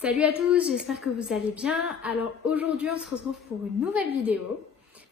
Salut à tous, j'espère que vous allez bien. Alors aujourd'hui on se retrouve pour une nouvelle vidéo.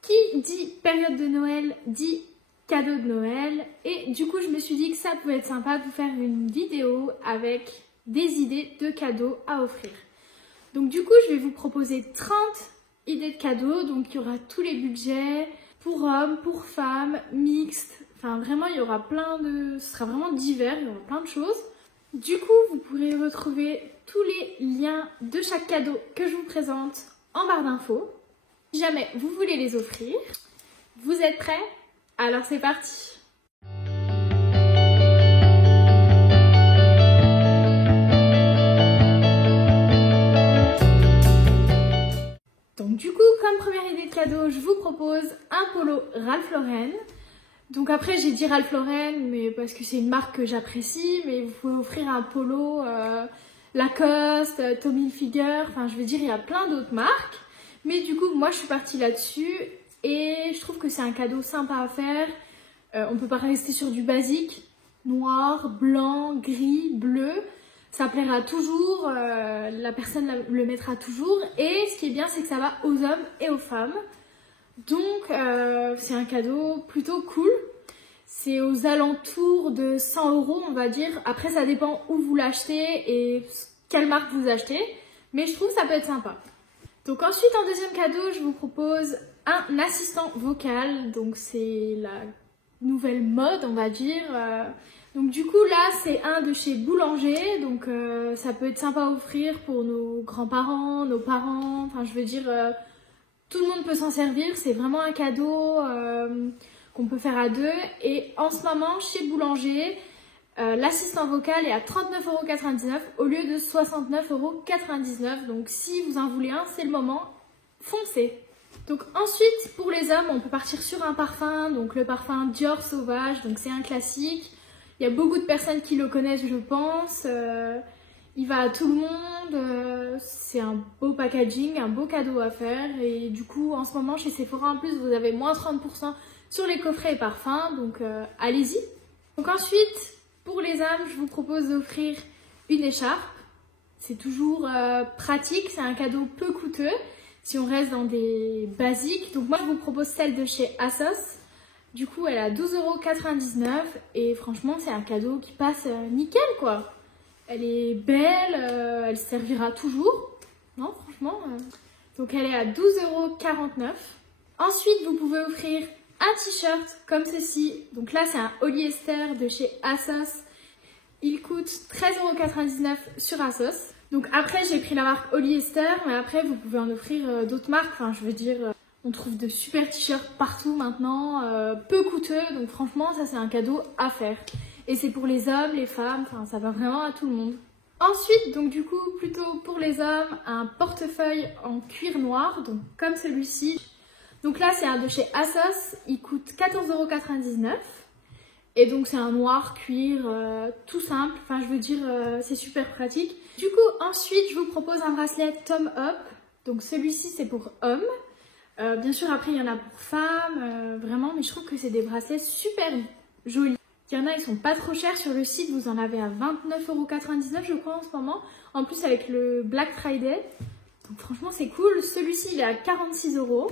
Qui dit période de Noël dit cadeau de Noël. Et du coup je me suis dit que ça pouvait être sympa de vous faire une vidéo avec des idées de cadeaux à offrir. Donc du coup je vais vous proposer 30 idées de cadeaux. Donc il y aura tous les budgets pour hommes, pour femmes, mixtes. Enfin vraiment il y aura ce sera vraiment divers, il y aura plein de choses. Du coup, vous pourrez retrouver tous les liens de chaque cadeau que je vous présente en barre d'infos. Si jamais vous voulez les offrir, vous êtes prêts? Alors c'est parti! Donc du coup, comme première idée de cadeau, je vous propose un polo Ralph Lauren. Donc après j'ai dit Ralph Lauren mais parce que c'est une marque que j'apprécie, mais vous pouvez offrir un polo Lacoste, Tommy Hilfiger, enfin je veux dire il y a plein d'autres marques. Mais du coup moi je suis partie là-dessus et je trouve que c'est un cadeau sympa à faire. On peut pas rester sur du basique, noir, blanc, gris, bleu. Ça plaira toujours, la personne le mettra toujours. Et ce qui est bien c'est que ça va aux hommes et aux femmes. Donc c'est un cadeau plutôt cool, c'est aux alentours de 100 € on va dire, après ça dépend où vous l'achetez et quelle marque vous achetez, mais je trouve que ça peut être sympa. Donc ensuite en deuxième cadeau je vous propose un assistant vocal, donc c'est la nouvelle mode on va dire. Donc du coup là c'est un de chez Boulanger, donc ça peut être sympa à offrir pour nos grands-parents, nos parents, enfin je veux dire... tout le monde peut s'en servir, c'est vraiment un cadeau qu'on peut faire à deux. Et en ce moment, chez Boulanger, l'assistant vocal est à 39,99 € au lieu de 69,99 €. Donc si vous en voulez un, c'est le moment, foncez. Donc ensuite, pour les hommes, on peut partir sur un parfum. Donc le parfum Dior Sauvage, donc c'est un classique. Il y a beaucoup de personnes qui le connaissent, je pense. Il va à tout le monde, c'est un beau packaging, un beau cadeau à faire. Et du coup, en ce moment, chez Sephora, en plus, vous avez moins 30% sur les coffrets et parfums. Donc, allez-y. Donc ensuite, pour les hommes, je vous propose d'offrir une écharpe. C'est toujours pratique, c'est un cadeau peu coûteux si on reste dans des basiques. Donc moi, je vous propose celle de chez ASOS. Du coup, elle est à 12,99 € et franchement, c'est un cadeau qui passe nickel, quoi. Elle est belle, elle servira toujours. Non, franchement. Donc elle est à 12,49 €. Ensuite, vous pouvez offrir un t-shirt comme ceci. Donc là, c'est un polyester de chez ASOS. Il coûte 13,99 € sur ASOS. Donc après, j'ai pris la marque polyester, mais après, vous pouvez en offrir d'autres marques. Enfin, je veux dire, on trouve de super t-shirts partout maintenant, peu coûteux. Donc franchement, ça, c'est un cadeau à faire. Et c'est pour les hommes, les femmes, enfin ça va vraiment à tout le monde. Ensuite, donc du coup, plutôt pour les hommes, un portefeuille en cuir noir, donc comme celui-ci. Donc là, c'est un de chez ASOS, il coûte 14,99 €. Et donc c'est un noir cuir tout simple, enfin je veux dire, c'est super pratique. Du coup, ensuite, je vous propose un bracelet Tom Up. Donc celui-ci, c'est pour hommes. Bien sûr, après, il y en a pour femmes, vraiment, mais je trouve que c'est des bracelets super jolis. Il y en a, ils sont pas trop chers sur le site, vous en avez à 29,99 € je crois en ce moment. En plus avec le Black Friday. Donc franchement c'est cool. Celui-ci il est à 46 €.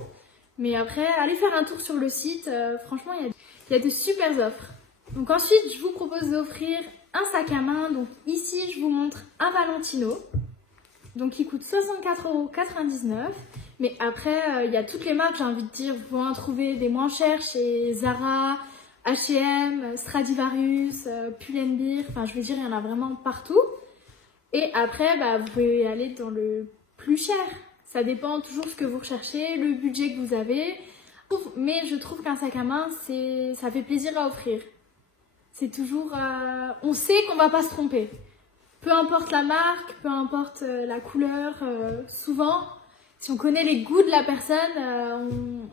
Mais après, allez faire un tour sur le site. Franchement, il y a de super offres. Donc ensuite, je vous propose d'offrir un sac à main. Donc ici, je vous montre un Valentino. Donc il coûte 64,99 €. Mais après, il y a toutes les marques, j'ai envie de dire. Vous pouvez en trouver des moins chers chez Zara, H&M, Stradivarius, Pull&Bear, enfin je veux dire il y en a vraiment partout. Et après vous pouvez aller dans le plus cher, ça dépend toujours ce que vous recherchez, le budget que vous avez. Mais je trouve qu'un sac à main ça fait plaisir à offrir. C'est toujours, on sait qu'on va pas se tromper. Peu importe la marque, peu importe la couleur, souvent si on connaît les goûts de la personne,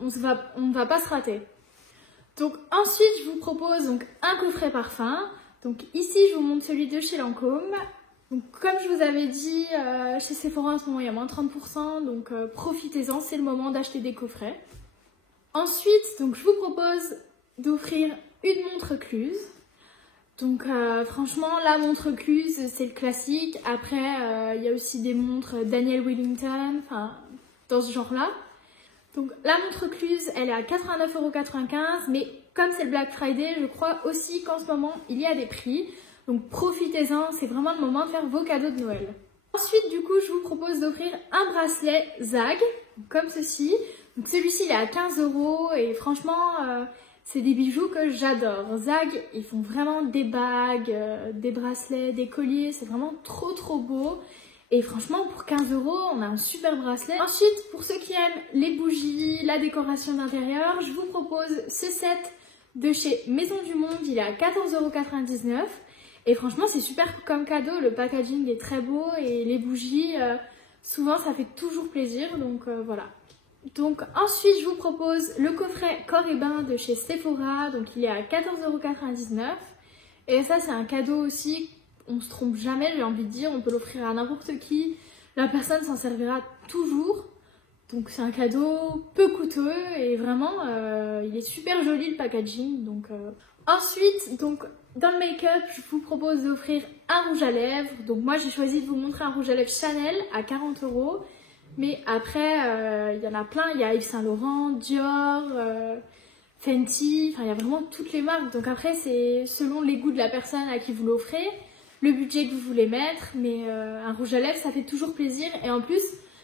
on ne va pas se rater. Donc ensuite, je vous propose donc un coffret parfum. Donc ici, je vous montre celui de chez Lancôme. Donc comme je vous avais dit, chez Sephora en ce moment, il y a moins 30%. Donc profitez-en, c'est le moment d'acheter des coffrets. Ensuite, donc je vous propose d'offrir une montre Cluse. Donc franchement, la montre Cluse, c'est le classique. Après, il y a aussi des montres Daniel Wellington, enfin dans ce genre-là. Donc la montre Cluse, elle est à 89,95 €, mais comme c'est le Black Friday, je crois aussi qu'en ce moment, il y a des prix. Donc profitez-en, c'est vraiment le moment de faire vos cadeaux de Noël. Ensuite, du coup, je vous propose d'offrir un bracelet Zag, comme ceci. Donc celui-ci, il est à 15 € et franchement, c'est des bijoux que j'adore. Zag, ils font vraiment des bagues, des bracelets, des colliers, c'est vraiment trop beau. Et franchement, pour 15 €, on a un super bracelet. Ensuite, pour ceux qui aiment les bougies, la décoration d'intérieur, je vous propose ce set de chez Maison du Monde. Il est à 14,99 €. Et franchement, c'est super comme cadeau. Le packaging est très beau et les bougies, souvent, ça fait toujours plaisir. Donc voilà. Donc ensuite, je vous propose le coffret corps et bain de chez Sephora. Donc il est à 14,99 €. Et ça, c'est un cadeau aussi. On se trompe jamais, j'ai envie de dire. On peut l'offrir à n'importe qui. La personne s'en servira toujours. Donc c'est un cadeau peu coûteux et vraiment, il est super joli le packaging. Donc ensuite, donc dans le make-up, je vous propose d'offrir un rouge à lèvres. Donc moi, j'ai choisi de vous montrer un rouge à lèvres Chanel à 40 €. Mais après, il y en a plein. Il y a Yves Saint Laurent, Dior, Fenty. Enfin, il y a vraiment toutes les marques. Donc après, c'est selon les goûts de la personne à qui vous l'offrez, le budget que vous voulez mettre. Mais un rouge à lèvres, ça fait toujours plaisir. Et en plus,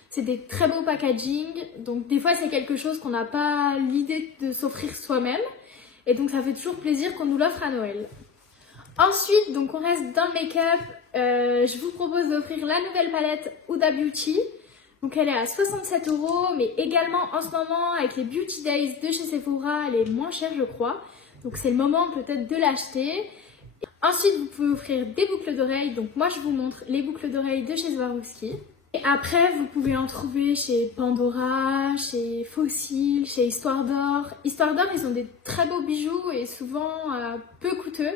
c'est des très beaux packaging. Donc des fois, c'est quelque chose qu'on n'a pas l'idée de s'offrir soi-même. Et donc, ça fait toujours plaisir qu'on nous l'offre à Noël. Ensuite, donc on reste dans le make-up. Je vous propose d'offrir la nouvelle palette Huda Beauty. Donc elle est à 67 €, mais également en ce moment avec les Beauty Days de chez Sephora, elle est moins chère je crois. Donc c'est le moment peut-être de l'acheter. Ensuite vous pouvez offrir des boucles d'oreilles. Donc moi je vous montre les boucles d'oreilles de chez Swarovski. Et après vous pouvez en trouver chez Pandora, chez Fossil, chez Histoire d'Or. Histoire d'Or ils ont des très beaux bijoux et souvent peu coûteux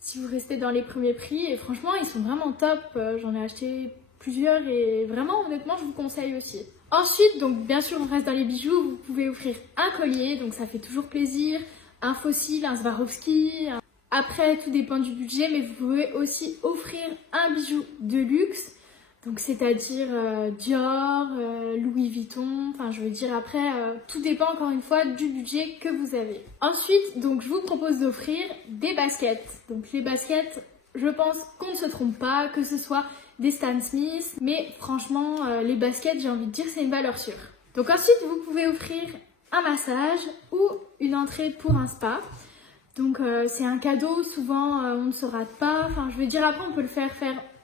si vous restez dans les premiers prix. Et franchement ils sont vraiment top, j'en ai acheté plusieurs et vraiment honnêtement je vous conseille aussi. Ensuite donc bien sûr on reste dans les bijoux, vous pouvez offrir un collier, donc ça fait toujours plaisir, un Fossil, un Swarovski. Après tout dépend du budget, mais vous pouvez aussi offrir un bijou de luxe, donc c'est-à-dire Dior, Louis Vuitton, enfin je veux dire après tout dépend encore une fois du budget que vous avez. Ensuite donc je vous propose d'offrir des baskets. Donc les baskets, je pense qu'on ne se trompe pas, que ce soit des Stan Smith, mais franchement les baskets j'ai envie de dire c'est une valeur sûre. Donc ensuite vous pouvez offrir un massage ou une entrée pour un spa. Donc c'est un cadeau, souvent on ne se rate pas, enfin je veux dire après on peut le faire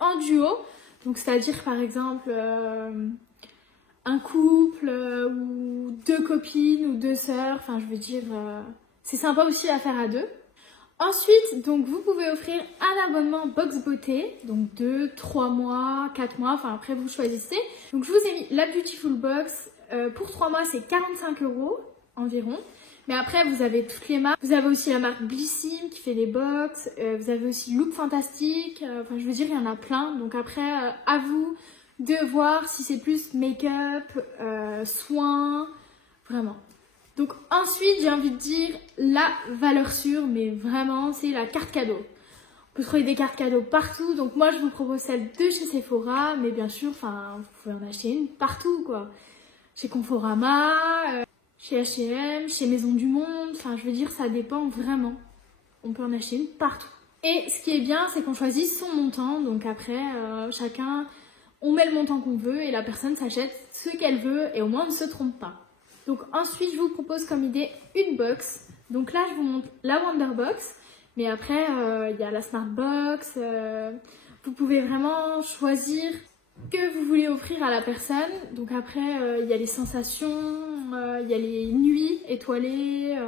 en duo. Donc c'est-à-dire par exemple un couple ou deux copines ou deux sœurs, enfin je veux dire c'est sympa aussi à faire à deux. Ensuite, donc vous pouvez offrir un abonnement Box Beauté, donc 2, 3 mois, 4 mois, enfin après vous choisissez. Donc je vous ai mis la Beautiful Box, pour 3 mois c'est 45 € environ. Mais après vous avez toutes les marques, vous avez aussi la marque Blissim qui fait des box, vous avez aussi Look Fantastic, enfin je veux dire il y en a plein. Donc après à vous de voir si c'est plus make-up, soins, vraiment. Donc ensuite, j'ai envie de dire la valeur sûre, mais vraiment, c'est la carte cadeau. On peut trouver des cartes cadeaux partout. Donc moi, je vous propose celle de chez Sephora, mais bien sûr, enfin, vous pouvez en acheter une partout, quoi. Chez Conforama, chez H&M, chez Maison du Monde. Enfin, je veux dire, ça dépend vraiment. On peut en acheter une partout. Et ce qui est bien, c'est qu'on choisit son montant. Donc après, chacun, on met le montant qu'on veut et la personne s'achète ce qu'elle veut et au moins on ne se trompe pas. Donc ensuite, je vous propose comme idée une box. Donc là, je vous montre la Wonder Box. Mais après, il y a la Smart Box. Vous pouvez vraiment choisir ce que vous voulez offrir à la personne. Donc après, il y a les sensations, il y a les nuits étoilées,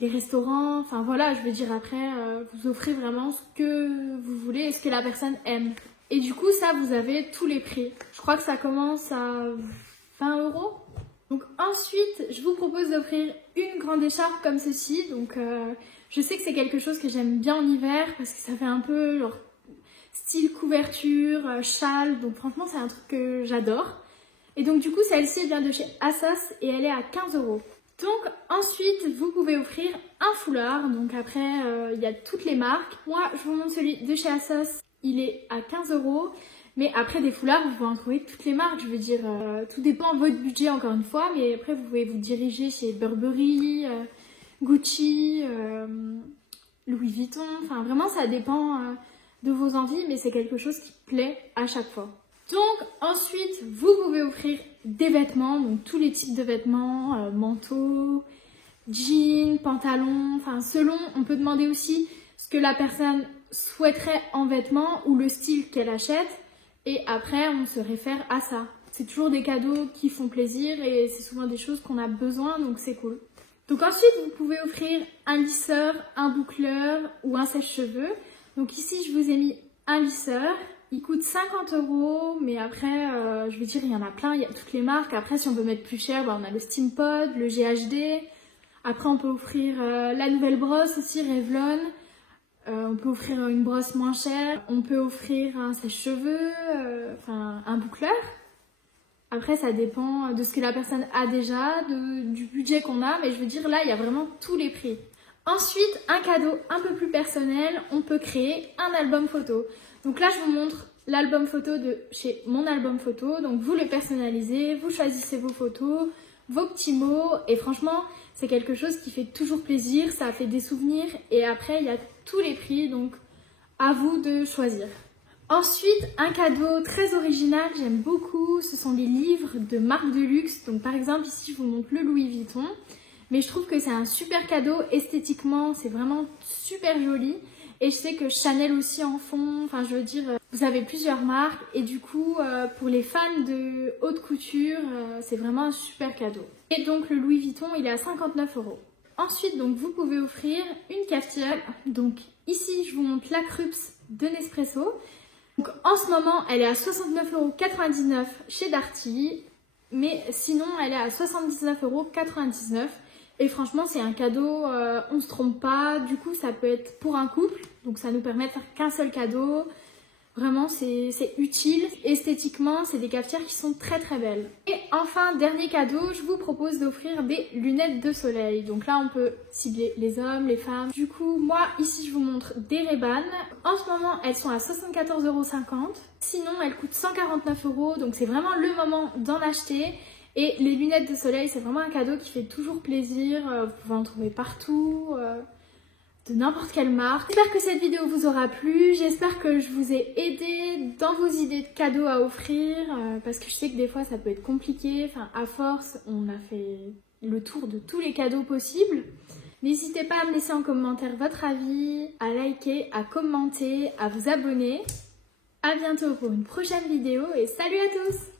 les restaurants. Enfin voilà, je veux dire après, vous offrez vraiment ce que vous voulez et ce que la personne aime. Et du coup, ça, vous avez tous les prix. Je crois que ça commence à 20 €. Donc ensuite, je vous propose d'offrir une grande écharpe comme ceci. Donc je sais que c'est quelque chose que j'aime bien en hiver parce que ça fait un peu genre style couverture, châle. Donc franchement, c'est un truc que j'adore. Et donc du coup, celle-ci vient de chez Assas et elle est à 15 €. Donc ensuite, vous pouvez offrir un foulard. Donc après, il y a toutes les marques. Moi, je vous montre celui de chez Asos. Il est à 15 €. Mais après, des foulards, vous pouvez en trouver toutes les marques. Je veux dire, tout dépend de votre budget encore une fois. Mais après, vous pouvez vous diriger chez Burberry, Gucci, Louis Vuitton. Enfin, vraiment, ça dépend de vos envies. Mais c'est quelque chose qui plaît à chaque fois. Donc ensuite, vous pouvez offrir des vêtements, donc tous les types de vêtements, manteaux, jeans, pantalons, enfin selon, on peut demander aussi ce que la personne souhaiterait en vêtements ou le style qu'elle achète et après on se réfère à ça. C'est toujours des cadeaux qui font plaisir et c'est souvent des choses qu'on a besoin donc c'est cool. Donc ensuite, vous pouvez offrir un lisseur, un boucleur ou un sèche-cheveux. Donc ici, je vous ai mis un lisseur. Il coûte 50 €, mais après, je veux dire, il y en a plein, il y a toutes les marques. Après, si on veut mettre plus cher, on a le Steampod, le GHD. Après, on peut offrir la nouvelle brosse aussi, Revlon. On peut offrir une brosse moins chère. On peut offrir un sèche-cheveux, enfin un boucleur. Après, ça dépend de ce que la personne a déjà, du budget qu'on a. Mais je veux dire, là, il y a vraiment tous les prix. Ensuite, un cadeau un peu plus personnel, on peut créer un album photo. Donc là, je vous montre l'album photo de chez Mon Album Photo. Donc vous le personnalisez, vous choisissez vos photos, vos petits mots. Et franchement, c'est quelque chose qui fait toujours plaisir, ça fait des souvenirs. Et après, il y a tous les prix, donc à vous de choisir. Ensuite, un cadeau très original, j'aime beaucoup, ce sont les livres de marques de luxe. Donc par exemple, ici, je vous montre le Louis Vuitton. Mais je trouve que c'est un super cadeau, esthétiquement, c'est vraiment super joli. Et je sais que Chanel aussi en font, enfin je veux dire, vous avez plusieurs marques. Et du coup, pour les fans de haute couture, c'est vraiment un super cadeau. Et donc le Louis Vuitton, il est à 59 €. Ensuite, donc vous pouvez offrir une cafetière. Donc ici, je vous montre la Krups de Nespresso. Donc en ce moment, elle est à 69,99 € chez Darty. Mais sinon, elle est à 79,99 €. Et franchement, c'est un cadeau, on se trompe pas. Du coup, ça peut être pour un couple. Donc, ça nous permet de faire qu'un seul cadeau. Vraiment, c'est utile. Esthétiquement, c'est des cafetières qui sont très très belles. Et enfin, dernier cadeau, je vous propose d'offrir des lunettes de soleil. Donc là, on peut cibler les hommes, les femmes. Du coup, moi, ici, je vous montre des Ray-Ban. En ce moment, elles sont à 74,50 €. Sinon, elles coûtent 149 €. Donc, c'est vraiment le moment d'en acheter. Et les lunettes de soleil, c'est vraiment un cadeau qui fait toujours plaisir. Vous pouvez en trouver partout, de n'importe quelle marque. J'espère que cette vidéo vous aura plu. J'espère que je vous ai aidé dans vos idées de cadeaux à offrir. Parce que je sais que des fois, ça peut être compliqué. Enfin, à force, on a fait le tour de tous les cadeaux possibles. N'hésitez pas à me laisser en commentaire votre avis, à liker, à commenter, à vous abonner. À bientôt pour une prochaine vidéo et salut à tous!